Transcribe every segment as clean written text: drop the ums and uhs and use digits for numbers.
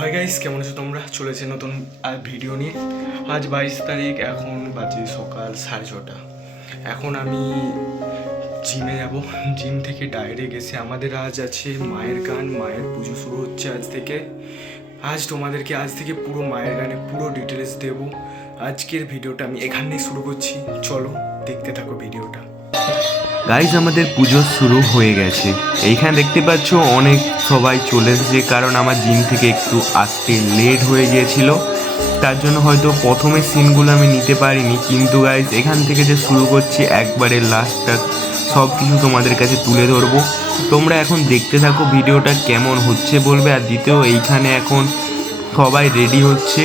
Hi guys, কেমন আছো তোমরা? চলেছে নতুন ভিডিও নিয়ে। আজ 22 তারিখ, এখন বাজে সকাল 6:30। এখন আমি জিমে যাব। জিম থেকে ডাইরেক্ট এসে আমাদের আজ আছে মায়ের গান, মায়ের পুজো শুরু হচ্ছে আজ থেকে। আজ তোমাদেরকে আজ থেকে পুরো মায়ের গানে পুরো ডিটেলস দেবো। আজকের ভিডিওটা আমি এখানেই শুরু করছি, চলো দেখতে থাকো ভিডিওটা। গাইজ আমাদের পুজো শুরু হয়ে গেছে। এইখানে দেখতে পাচ্ছ অনেক সবাই চলে এসেছে, কারণ আমার জিম থেকে একটু আসতে লেট হয়ে গিয়েছিল, তার জন্য হয়তো প্রথমের সিনগুলো আমি নিতে পারিনি। কিন্তু গাইজ এখান থেকে যে শুরু করছি একবারে লাস্টটা সব কিছু তোমাদের কাছে তুলে ধরবো। তোমরা এখন দেখতে থাকো ভিডিওটা কেমন হচ্ছে বলবে। আর দ্বিতীয়, এইখানে এখন সবাই রেডি হচ্ছে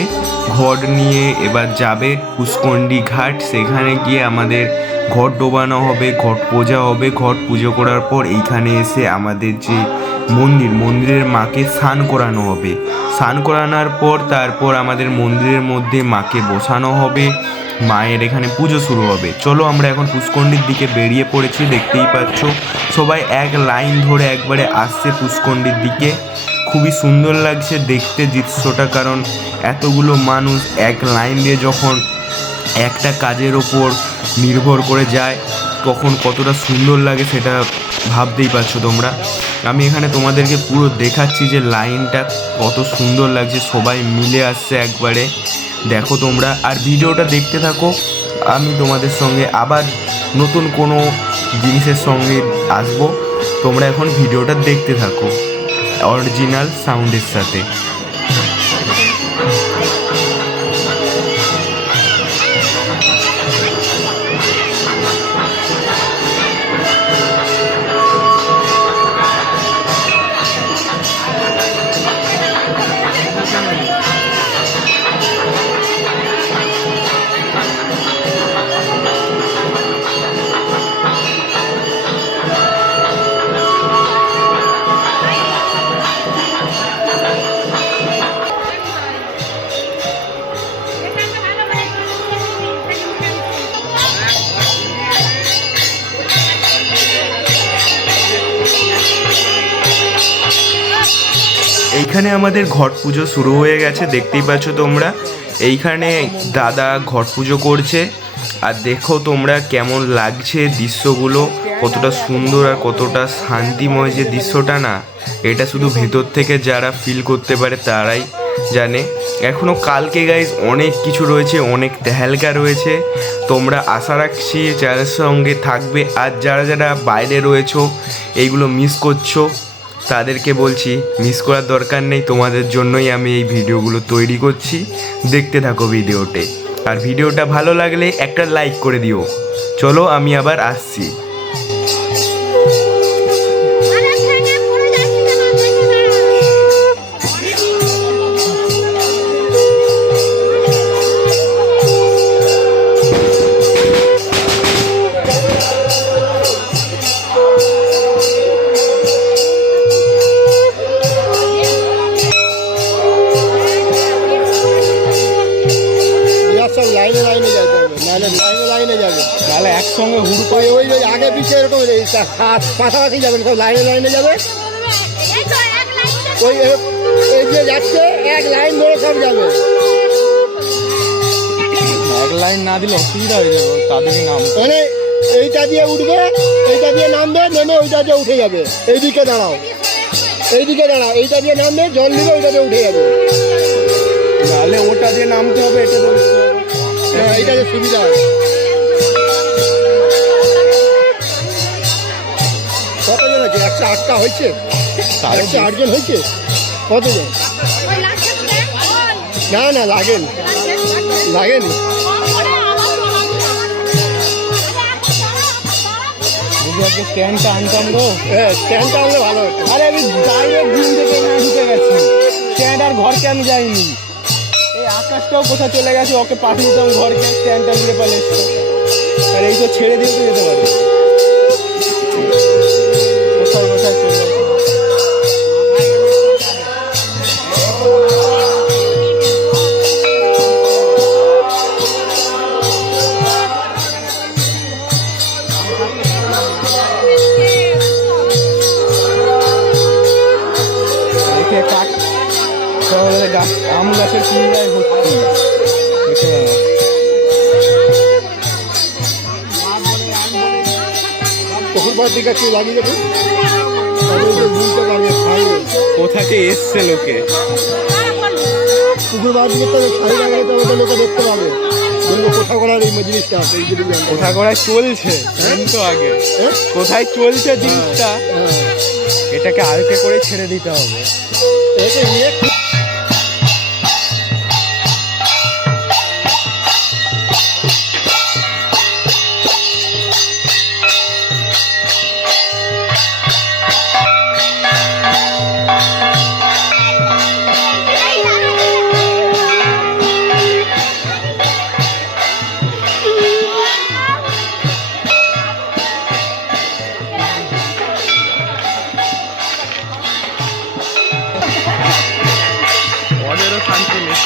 ঘট নিয়ে, এবার যাবে কুসকন্ডি ঘাট। সেখানে গিয়ে আমাদের ঘট ডোবানো হবে, ঘট পূজা হবে। ঘট পুজো করার পর এইখানে এসে আমাদের যে মন্দিরের মাকে স্নান করানো হবে। স্নান করানোর পর তারপর আমাদের মন্দিরের মধ্যে মাকে বসানো হবে, মায়ের এখানে পুজো শুরু হবে। চলো আমরা এখন পুষ্কণ্ডির দিকে বেরিয়ে পড়েছি। দেখতেই পাচ্ছ সবাই এক লাইন ধরে একবারে আসছে পুষ্কণ্ডির দিকে। খুবই সুন্দর লাগছে দেখতে দৃশ্যটা, কারণ এতগুলো মানুষ এক লাইন দিয়ে যখন একটা কাজের ওপর নির্ভর করে যায় তখন কতটা সুন্দর লাগে সেটা ভাবতেই পারছো তোমরা। আমি এখানে তোমাদেরকে পুরো দেখাচ্ছি যে লাইনটা কত সুন্দর লাগছে, সবাই মিলে আসছে একবারে। দেখো তোমরা আর ভিডিওটা দেখতে থাকো। আমি তোমাদের সঙ্গে আবার নতুন কোনো জিনিসের সঙ্গে আসবো। তোমরা এখন ভিডিওটা দেখতে থাকো অরিজিনাল সাউন্ডের সাথে। এইখানে আমাদের ঘট পুজো শুরু হয়ে গেছে, দেখতেই পাচ্ছ তোমরা। এইখানে দাদা ঘট পুজো করছে, আর দেখো তোমরা কেমন লাগছে দৃশ্যগুলো, কতটা সুন্দর আর কতটা শান্তিময় যে দৃশ্যটা, না এটা শুধু ভেতর থেকে যারা ফিল করতে পারে তারাই জানে। এখনও কালকে গাইজ অনেক কিছু রয়েছে, অনেক তেহালকা রয়েছে। তোমরা আশা রাখছি যাদের সঙ্গে থাকবে। আর যারা যারা বাইরে রয়েছো, এইগুলো মিস করছো, তাদেরকে বলছি মিস করার দরকার নেই। তোমাদের জন্যই আমি এই ভিডিওগুলো তৈরি করছি। দেখতে থাকো ভিডিওতে, আর ভিডিওটা ভালো লাগলে একটা লাইক করে দিও। চলো আমি আবার আসছি। তাহলে একসঙ্গে হুড় করে ওই আগে পিছিয়ে এরকম পাশাপাশি যাবেন, সব লাইনে যাবে। ওই এই যে যাচ্ছে এক লাইন ধরে সব যাবে। এক লাইন না দিলে অসুবিধা হয়ে যাবে তাদেরকে নাম, মানে এইটা দিয়ে উঠবে, এইটা দিয়ে নামবে, নেমে ওইটা দিয়ে উঠে যাবে। এইদিকে দাঁড়াও, এইটা দিয়ে নামবে, জল নিবে, ওইটা দিয়ে উঠে যাবে। তাহলে ওটা দিয়ে নামতে হবে, এটা এইটা যে সুবিধা হয়। কতজন আছে? 108টা হয়েছে, 108 জন হয়েছে। কতজন? না লাগেনি। স্ট্যান্ডটা আনতাম গো। হ্যাঁ, স্ট্যান্ডটা আনলে ভালো হতো। আরে আমি ডাইরেক্ট জিম থেকে না ঢুকে গেছি, স্ট্যান্ড আর ঘরকে আমি যাইনি। এই আকাশটাও কোথায় চলে গেছে, ওকে পাঠিয়ে দিতাম ঘরকে, স্ট্যান্ডটা ঘুরে পালে এসছে। আর এই তো ছেড়ে দিয়ে তো যেতে পারে, কোথায় চলে গেছে। সকালবেলা আম গাছের পিঁড়ায় ভর্তি। দেখে নাও। পুকুর পাড় দিকে একটু লাগিয়ে দেখুন, বুঝতে পারবে কোথাকে এসছে লোকে। পুকুর পাড় দিকে তো ছাড়ি লাগালে তো আমাদের লোকে দেখতে পাবে, বলবো কোথা করার এই জিনিসটা আছে, এই যদি কোথা করায় চলছে তো আগে, কোথায় চলছে জিনিসটা, এটাকে আলকে করে ছেড়ে দিতে হবে। ওদেরও শান্তি নেই।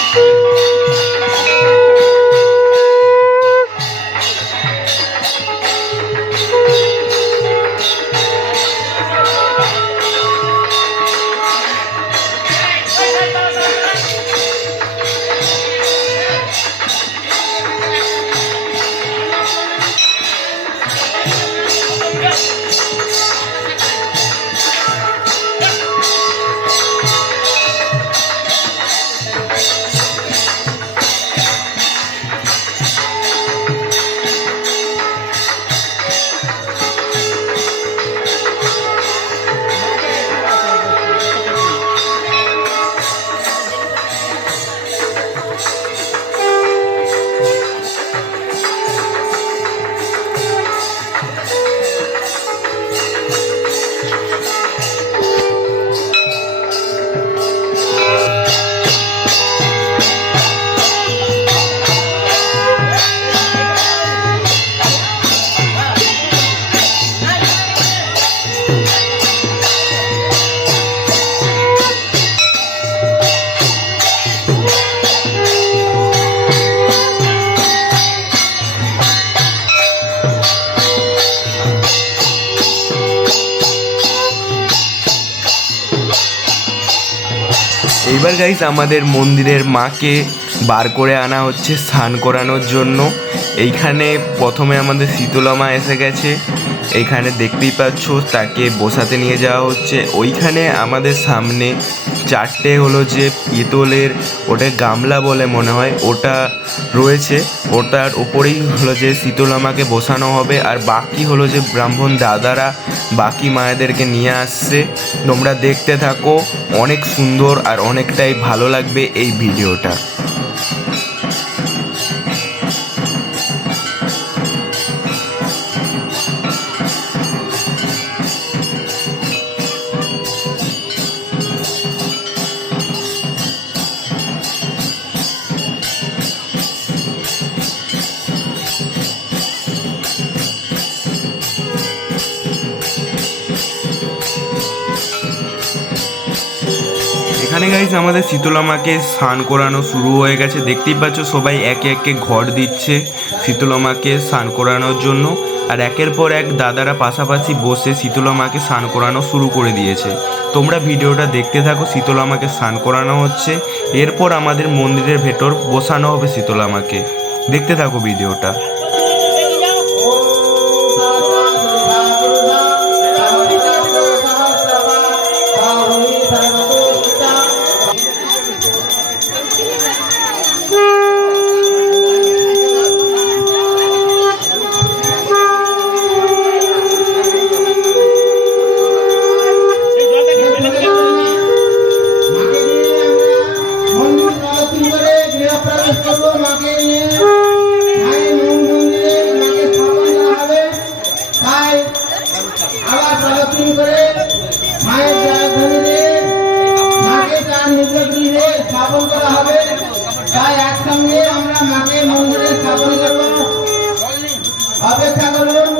এইবার গাইস আমাদের মন্দিরের মাকে বার করে আনা হচ্ছে স্নান করানোর জন্য। এইখানে প্রথমে আমাদের শীতলা মা এসে গেছে, এইখানে দেখতেই পাচ্ছ তাকে বসাতে নিয়ে যাওয়া হচ্ছে। ওইখানে আমাদের সামনে চারটে হলো যে পিতলের, ওটা গামলা বলে মনে হয়, ওটা রয়েছে, ওটার ওপরেই হলো যে শীতলা মাকে বসানো হবে। আর বাকি হলো যে ব্রাহ্মণ দাদারা বাকি মায়েদেরকে নিয়ে আসছে। তোমরা দেখতে থাকো, অনেক সুন্দর আর অনেকটাই ভালো লাগবে এই ভিডিওটা। এখানে গাইস আমাদের শীতলা মাকে স্নান করানো শুরু হয়ে গেছে। দেখতেই পাচ্ছ সবাই একে একে ঘর দিচ্ছে শীতলা মাকে স্নান করানোর জন্য। আর একের পর এক দাদারা পাশাপাশি বসে শীতলা মাকে স্নান করানো শুরু করে দিয়েছে। তোমরা ভিডিওটা দেখতে থাকো, শীতলা মাকে স্নান করানো হচ্ছে, এরপর আমাদের মন্দিরের ভেতর বসানো হবে শীতলা মাকে। দেখতে থাকো ভিডিওটা। স্থাপন করা হবে, তাই একসঙ্গে আমরা মাকে মন্দিরে স্থাপন করব। অপেক্ষা করুন।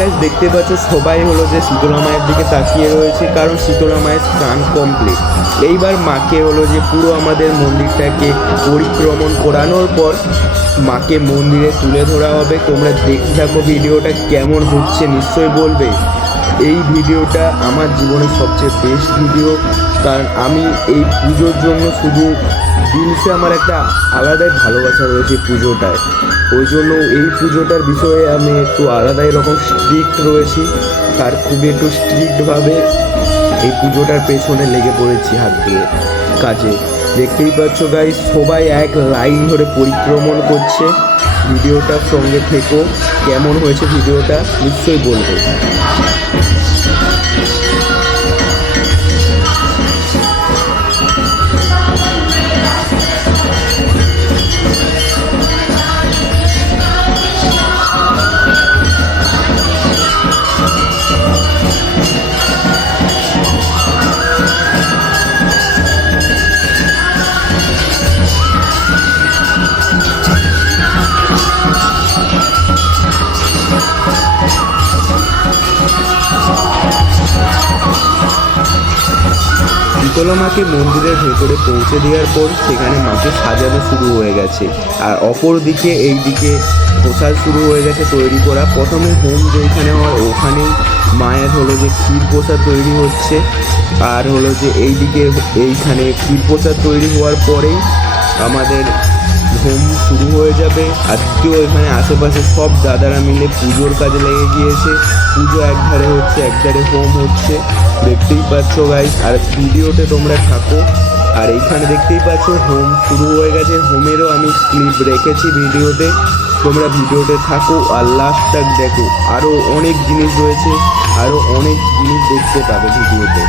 গাইস দেখতে পাচ্ছ সবাই হলো যে শীতলা মায়ের দিকে তাকিয়ে রয়েছে, কারণ শীতলা মায়ের স্নান কমপ্লিট। এইবার মাকে হলো যে পুরো আমাদের মন্দিরটাকে পরিক্রমণ করানোর পর মাকে মন্দিরে তুলে ধরা হবে। তোমরা দেখতে থাকো ভিডিওটা কেমন হচ্ছে নিশ্চয়ই বলবে। এই ভিডিওটা আমার জীবনের সবচেয়ে বেস্ট ভিডিও, কারণ আমি এই পুজোর জন্য শুধু দিনসে আমার একটা আলাদাই ভালোবাসা রয়েছে পুজোটায়। ওই জন্য এই পুজোটার বিষয়ে আমি একটু আলাদাই রকম স্ট্রিক্ট রয়েছি, আর খুবই একটু স্ট্রিক্টভাবে এই পুজোটার পেছনে লেগে পড়েছি হাত দিয়ে কাজে। দেখতেই পাচ্ছ গাইস সবাই এক লাইন ধরে পরিক্রমণ করছে। ভিডিওটার সঙ্গে থেকো, কেমন হয়েছে ভিডিওটা নিশ্চয়ই বলবে। শীতলা মাকে মন্দিরের ভেতরে পৌঁছে দেওয়ার পর সেখানে মাকে সাজানো শুরু হয়ে গেছে, আর অপর দিকে এই দিকে প্রসাদ শুরু হয়ে গেছে তৈরি করা। প্রথমে হোম যেখানে হয় ওখানেই মায়ের হলো যে ক্ষীর প্রসাদ তৈরি হচ্ছে, আর হলো যে এইখানে ক্ষীর প্রসাদ তৈরি হওয়ার পরেই আমাদের হোম শুরু হয়ে যাবে। আর কেউ এখানে আশেপাশে সব দাদারা মিলে পুজোর কাজে লেগে গিয়েছে। পুজো একধারে হচ্ছে, একধারে হোম হচ্ছে, দেখতেই পাচ্ছ গাইস। আর ভিডিওতে তোমরা থাকো। আর এইখানে দেখতেই পাচ্ছ হোম শুরু হয়ে গেছে, হোমেরও আমি ক্লিপ রেখেছি ভিডিওতে, তোমরা ভিডিওতে থাকো আর লাস্ট তক দেখো। আরও অনেক জিনিস রয়েছে, আরও অনেক জিনিস দেখতে পাবে ভিডিওতে।